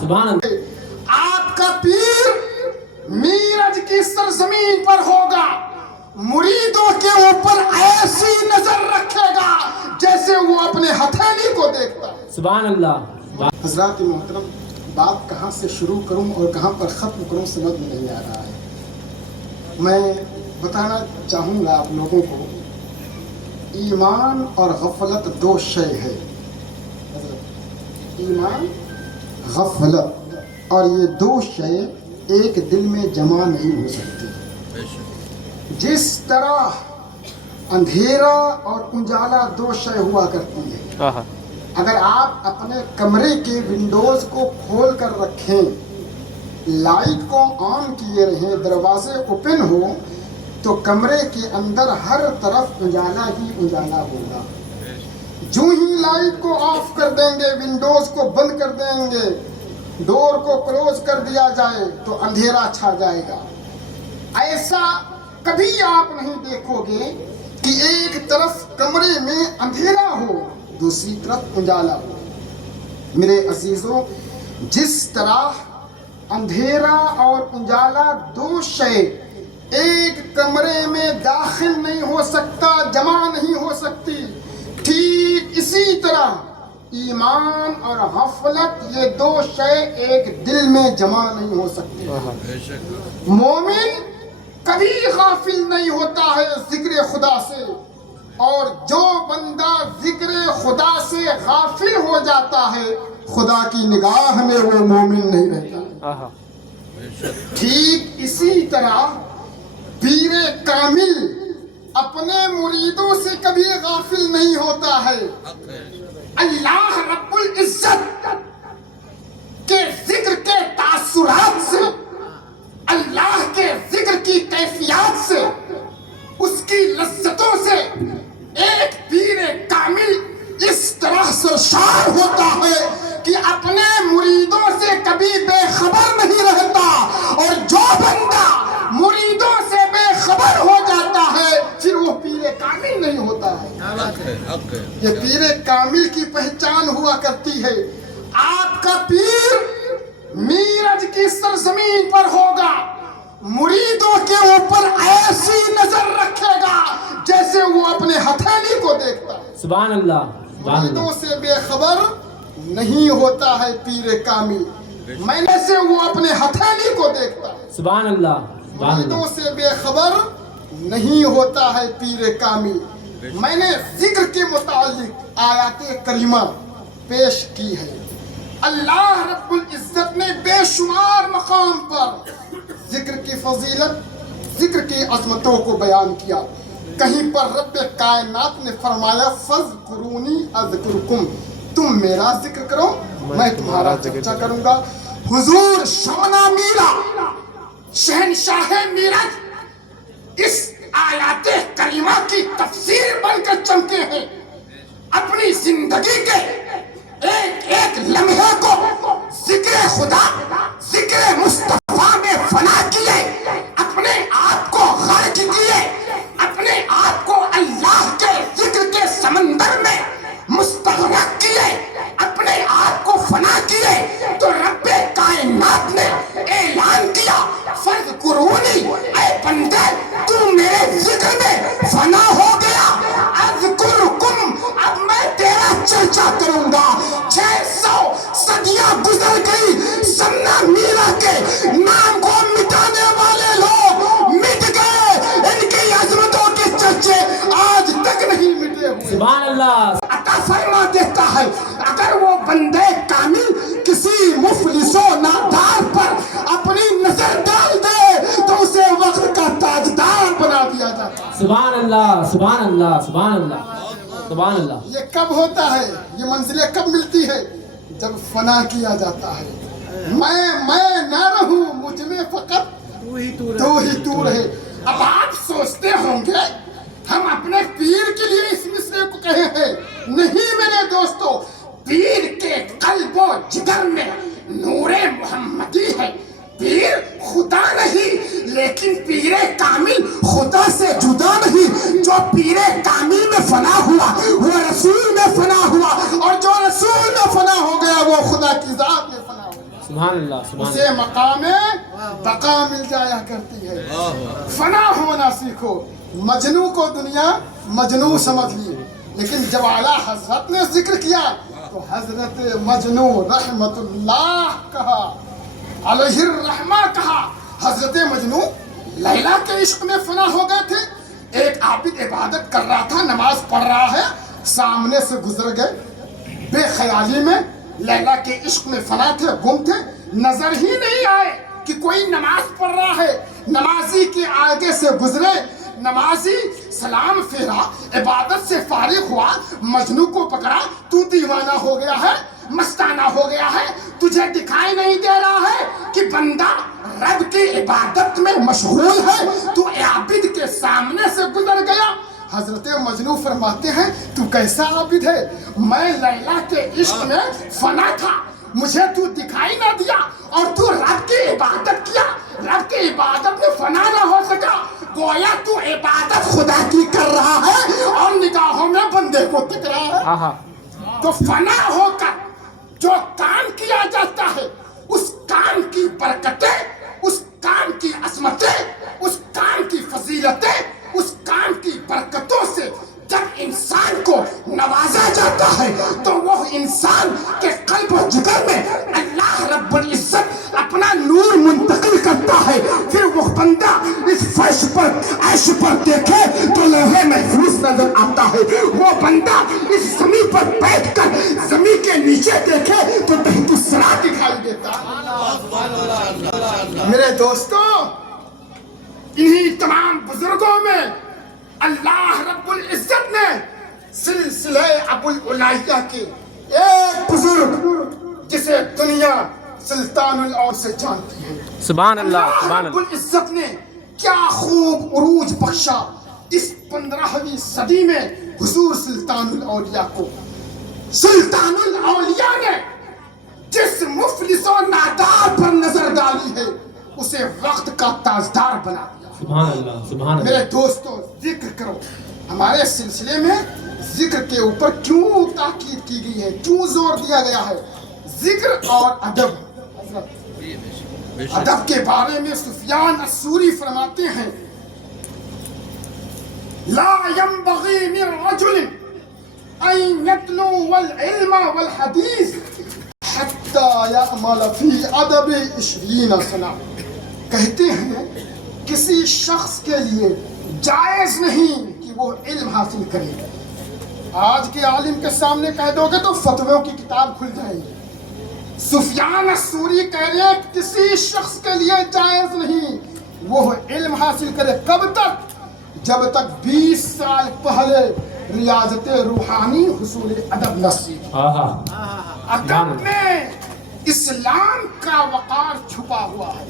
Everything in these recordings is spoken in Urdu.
سبحان اللہ. آپ کا پیر میرج کی سرزمین پر ہوگا، مریدوں کے اوپر ایسی نظر رکھے گا جیسے وہ اپنے ہتھیلی کو دیکھتا ہے. سبحان اللہ. حضرات محترم، بات کہاں سے شروع کروں اور کہاں پر ختم کروں سمجھ میں نہیں آ رہا ہے. میں بتانا چاہوں گا آپ لوگوں کو، ایمان اور غفلت دو شے ہے. ایمان غفلت، اور یہ دو شے ایک دل میں جمع نہیں ہو سکتی. جس طرح اندھیرا اور اجالا دو شے ہوا کرتی ہے، اگر آپ اپنے کمرے کے ونڈوز کو کھول کر رکھیں، لائٹ کو آن کیے رہیں، دروازے اوپن ہو، تو کمرے کے اندر ہر طرف اجالا ہی اجالا ہوگا. جو ہی لائٹ کو آف کر دیں گے، ونڈوز کو بند کر دیں گے، ڈور کو کلوز کر دیا جائے تو اندھیرا چھا جائے گا. ایسا کبھی آپ نہیں دیکھو گے کہ ایک طرف کمرے میں اندھیرا ہو، دوسری طرف اجالا ہو. میرے عزیزوں، جس طرح اندھیرا اور اجالا دو شے ایک کمرے میں داخل نہیں ہو سکتا، جمع نہیں ہو سکتی، ٹھیک اسی طرح ایمان اور غفلت یہ دو شے ایک دل میں جمع نہیں ہو سکتی. مومن کبھی غافل نہیں ہوتا ہے ذکر خدا سے، اور جو بندہ ذکر خدا سے غافل ہو جاتا ہے، خدا کی نگاہ میں وہ مومن نہیں رہتا. ٹھیک اسی طرح پیر کامل اپنے مریدوں سے کبھی غافل نہیں ہوتا ہے. اللہ رب العزت کے ذکر کے تاثرات سے، اللہ کے ذکر کی کیفیات سے، اس کی لذتوں سے ایک پیر کامل اس طرح سرشار ہوتا ہے کہ اپنے مریدوں سے کبھی بے خبر نہیں رہتا. اور جو بندہ مریدوں سے بے خبر ہو جاتا ہے، پھر وہ پیر کامل نہیں ہوتا ہے. یہ پیر کامل کی پہچان ہوا کرتی ہے. آپ کا پیر میرج کی سرزمین پر ہوگا، مریدوں کے اوپر ایسی نظر رکھے گا جیسے وہ اپنے ہتھیلی کو دیکھتا ہے. سبحان اللہ. مریدوں سے بے خبر نہیں ہوتا ہے پیر کامل، میں نے سے وہ اپنے ہتھیلی کو دیکھتا ہے. سبحان اللہ. مریدوں سے بے خبر نہیں ہوتا ہے پیر کامل. میں نے ذکر کے متعلق آیات کریمہ پیش کی ہے. اللہ رب العزت نے بے شمار مقام پر ذکر کی فضیلت، ذکر کی عظمتوں کو بیان کیا. کہیں پر رب کائنات نے فرمایا فَاذْكُرُونِي أَذْكُرْكُمْ، تم میرا ذکر کرو میں تمہارا چرچا کروں گا. حضور شمنا میرا، شہنشاہ میرج، اس آیات کریمہ کی تفسیر بن کر چمکے ہیں. اپنی زندگی کے ایک ایک لمحے کو ذکر خدا، ذکر مصطفیٰ میں فنا کیے، اپنے آپ کو غرق کیے، اپنے آپ کو اللہ کے ذکر کے سمندر میں مستغرق کیے، اپنے آپ کو فنا کیے. تو رب کائنات نے اعلان کیا فَاذْكُرُونِي، اے بندے تو میرے ذکر میں فنا ہو گیا، اذکرکم، اب میں تیرا چرچا کروں گا. 600 صدیاں گزر گئی، سمنا میرا کے نام کو مٹانے والے لوگ مٹ گئے، ان کی عظمتوں کے چرچے آج تک نہیں مٹے ہوئے. سبحان اللہ. عطا فرما دیتا ہے اگر وہ بندے کامل کسی مفلس و نادار پر اپنی نظر ڈال دے تو اسے وقت کا تاجدار بنا دیا جاتا ہے. سبحان اللہ. سبحان اللہ. سبحان اللہ. سبحان اللہ. یہ کب ہوتا ہے؟ یہ منزلیں کب ملتی ہے؟ جب فنا کیا جاتا ہے. میں نہ رہوں، مجھ میں فقط تو ہی تو رہے. اب آپ سوچتے ہوں گے ہم اپنے پیر کے لیے اس مصرے کو کہے ہیں. نہیں میرے دوستو، پیر کے قلب و جگر میں نور محمدی ہے. پیر خدا نہیں، لیکن پیر کامل خدا سے جدا نہیں. جو پیر کامل میں فنا ہوا وہ رسول میں فنا ہوا، اور جو رسول میں فنا ہو گیا وہ خدا کی ذات میں فنا ہوا. سبحان اللہ سبحان اسے مقام بقا مل جایا کرتی ہے. فنا ہونا سیکھو. مجنو کو دنیا مجنو سمجھ لی، لیکن جب اعلیٰ حضرت نے ذکر کیا تو حضرت مجنو رحمت اللہ کہا، علیہ الرحمہ کہا. حضرت مجنو لیلا کے عشق میں فنا ہو گئے تھے. ایک عابد عبادت کر رہا تھا، نماز پڑھ رہا ہے، سامنے سے گزر گئے، بے خیالی میں لیلا کے عشق میں فنا تھے، گم تھے، نظر ہی نہیں آئے کہ کوئی نماز پڑھ رہا ہے. نمازی کے آگے سے گزرے، نمازی سلام پھیرا، عبادت سے فارغ ہوا، مجنو کو پکڑا. تو دیوانہ ہو گیا ہے، مستانہ ہو گیا ہے، تجھے دکھائی نہیں دے رہا ہے کہ بندہ رب کی عبادت میں مشغول ہے، تو عابد کے سامنے سے گزر گیا. حضرت مجنو فرماتے ہیں تو کیسا عابد ہے؟ میں لیلا کے عشق میں فنا تھا، مجھے تو دکھائی نہ دیا اور تو رب کی عبادت کیا، رب کی عبادت میں فنا نہ ہو سکا. گویا تو عبادت خدا کی کر رہا ہے اور نگاہوں میں بندے کو دکھ رہا ہے. تو فنا ہو کر جو کام کیا جاتا ہے، اس کام کی برکتیں، اس کام کی عظمتیں، اس کام کی فضیلتیں، اس کام کی برکتوں سے جب انسان کو نوازا جاتا ہے تو وہ انسان کے قلب و جگر میں اللہ رب العزت اپنا نور منتقل کرتا ہے. پھر وہ بندہ اس فرش پر عرش پر دیکھے تو لوح محفوظ نظر آتا ہے. وہ بندہ اس زمین پر بیٹھ کر زمین کے نیچے دیکھے تو تحت الصراط دکھائی دیتا ہے. میرے دوستو، انہی تمام بزرگوں میں اللہ رب العزت نے سلسلہ ابو العالیہ کے ایک بزرگ جسے دنیا سلطان الاول سے جانتی ہے، سبحان اللہ سبحان رب اللہ. العزت نے کیا خوب عروج بخشا اس 15ویں صدی میں حضور سلطان الاولیاء کو. سلطان الاولیاء نے جس مفلس و نادار پر نظر ڈالی ہے اسے وقت کا تاجدار بنا دیا. سبحان اللہ سبحان میرے اللہ. دوستو، ذکر کرو. ہمارے سلسلے میں ذکر کے اوپر کیوں تاکید کی گئی ہے، کیوں زور دیا گیا ہے؟ ذکر اور ادب. ادب کے بارے میں سفیان الثوری فرماتے ہیں، لا ينبغي للرجل ان يتلو العلم والحديث حتى يعمل في ادب 20 سنة. کہتے ہیں کسی شخص کے لیے جائز نہیں کہ وہ علم حاصل کرے. آج کے عالم کے سامنے کہہ دو گے تو فتووں کی کتاب کھل جائے گی. سفیان الثوری کہہ رہے ہیں کسی شخص کے لیے جائز نہیں وہ علم حاصل کرے. کب تک؟ جب تک 20 سال پہلے ریاضت روحانی حصول ادب نہ سیکھے. ادب میں اسلام کا وقار چھپا ہوا ہے.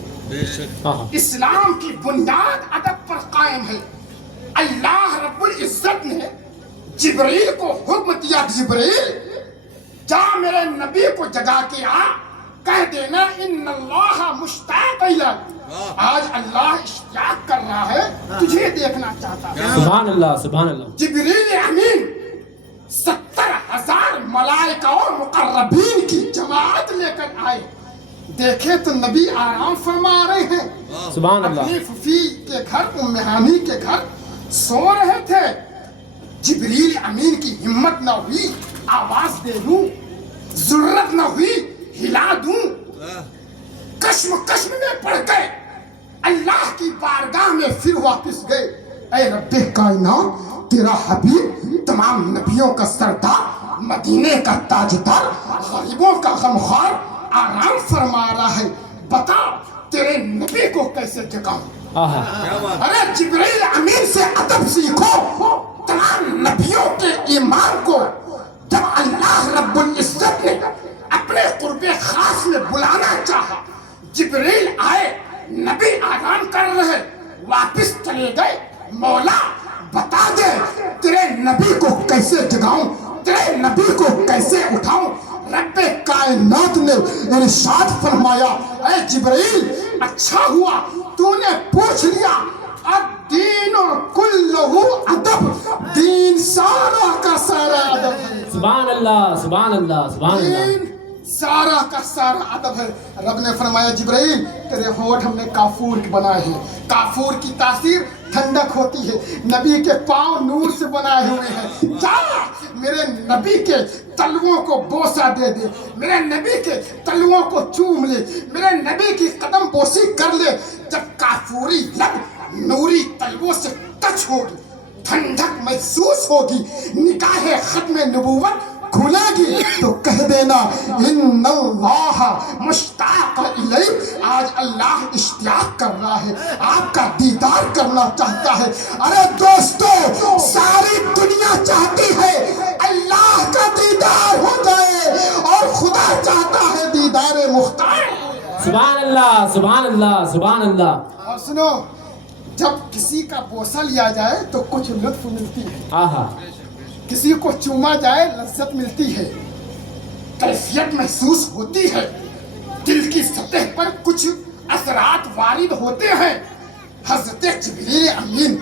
اسلام کی بنیاد ادب پر قائم ہے. اللہ رب العزت نے جبریل کو حکم دیا، جبریل جا میرے نبی کو جگا کے آ، کہہ دینا ان اللہ مشتاق الیک. آج اللہ اشتیاق کر رہا ہے، تجھے دیکھنا چاہتا ہے. سبحان اللہ سبحان اللہ. جبریل امین 70,000 ملائکہ اور مقربین کی جماعت لے کر آئے. دیکھے تو نبی آرام فرما رہے ہیں، سبحان اللہ. اپنی ففی کے گھر ام ہانی کے گھر سو رہے تھے. جبریل امین کی ہمت نہ ہوئی آواز دے دوں، ضرورت نہ ہوئی ہلا دوں. کشم میں پڑ گئے، اللہ کی بارگاہ میں پھر واپس گئے. اے رب کائنات، تیرا حبیب تمام نبیوں کا سردار، مدینے کا تاجدار، غریبوں کا غمخوار آرام فرما رہا ہے، بتا تیرے نبی کو کیسے جگاؤں. ارے جبریل امین سے ادب سیکھو. تمام نبیوں کے ایمان کو جب اللہ رب العزت نے اپنے قرب خاص میں بلانا چاہا، جبریل آئے، نبی آرام کر رہے، واپس چلے گئے. مولا بتا دے تیرے نبی کو کیسے جگاؤں، تیرے نبی کو کیسے اٹھاؤں. رب کائنات نے ارشاد فرمایا، اے جبریل اچھا ہوا تو نے پوچھ لیا. الدین کلہ ادب، دین سارا کا سارا ادب ہے. سبحان اللہ سبحان اللہ سبحان اللہ. دین سارا کا سارا ادب ہے. رب نے فرمایا جبرائیل تیرے ہونٹ ہم نے کافور کے بنائے ہیں, کافور کی تاثیر ٹھنڈک ہوتی ہے, نبی کے پاؤں نور سے بنائے ہوئے ہیں. جا میرے نبی کے تلووں کو بوسہ دے دے, میرے نبی کے تلووں کو چوم لے, میرے نبی کی قدم بوسی کر لے. جب کافوری لب نوری تلووں سے ٹچ ہوگی, ٹھنڈک محسوس ہوگی, نگاہ ختم نبوت کھلے گی, تو کہہ دینا ان اللہ مشتاق الیک, آج اللہ اشتیاق کر رہا ہے, آپ کا دیدار کرنا چاہتا ہے. ارے دوستو ساری دنیا چاہتی ہے اللہ کا دیدار ہو جائے, اور خدا چاہتا ہے دیدار مختار. سبحان اللہ سبحان اللہ سبحان اللہ. اور سنو, جب کسی کا بوسہ لیا جائے تو کچھ لطف ملتی ہے, آہا, کسی کو چوما جائے لذت ملتی ہے, کیفیت محسوس ہوتی ہے, دل کی سطح پر کچھ اثرات وارد ہوتے ہیں. حضرت جبریل امین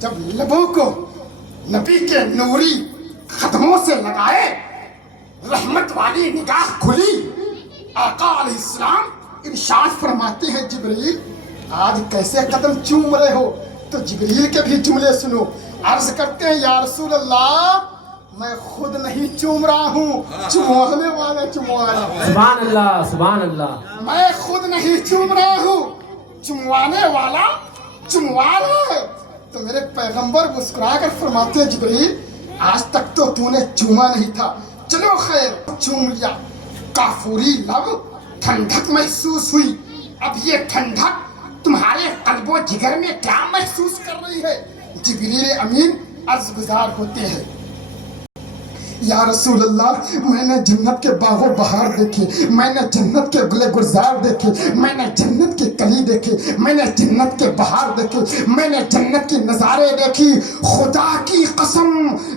جب لبوں کو نبی کے نوری قدموں سے لگائے, رحمت والی نگاہ کھلی. آقا علیہ السلام ارشاد فرماتے ہیں جبریل آج کیسے قدم چوم رہے ہو؟ تو جبریل کے بھی جملے سنو. عرض کرتے ہیں یا رسول اللہ میں خود نہیں چوم رہا ہوں, چموانے والا چموا رہا ہے. سبحان اللہ سبحان اللہ. میں خود نہیں چوم رہا ہوں, چموانے والا چموا رہا ہے. تو میرے پیغمبر مسکرا کر فرماتے ہیں جبریل آج تک تو نے چوما نہیں تھا, چلو خیر چوم لیا. کافوری لب ٹھنڈک محسوس ہوئی. اب یہ ٹھنڈک تمہارے قلب و جگر میں کیا محسوس کر رہی ہے؟ جبریل امین عرض گزار ہوتے ہیں یا رسول اللہ میں نے جنت کے باغ و بہار دیکھے, میں نے جنت کے گلے گلزار دیکھے, میں نے جنت کے کلی دیکھے, میں نے جنت کے بہار دیکھے, میں نے جنت کی نظارے دیکھی. خدا کی قسم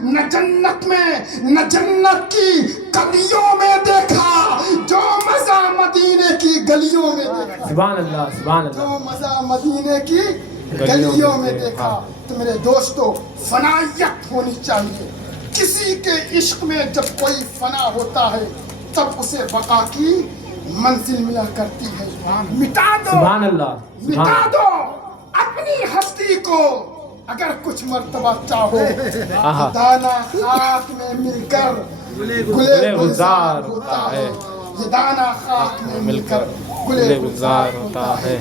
نہ جنت میں نہ جنت کی گلیوں میں دیکھا جو مزہ مدینے کی گلیوں میں دیکھا. سبحان اللہ سبحان اللہ. جو مزہ مدینے کی گلیوں میں دیکھا. تو میرے دوستو فنائیت ہونی چاہیے. کسی کے عشق میں جب کوئی فنا ہوتا ہے تب اسے بقا کی منزل ملا کرتی ہے. مٹا دو سبحان اللہ مٹا دو اپنی ہستی کو اگر کچھ مرتبہ چاہو. دانا خاک میں مل کر گلے گلزار ہوتا ہے, یہ دانا خاک میں مل کر گلے گلزار ہوتا ہے.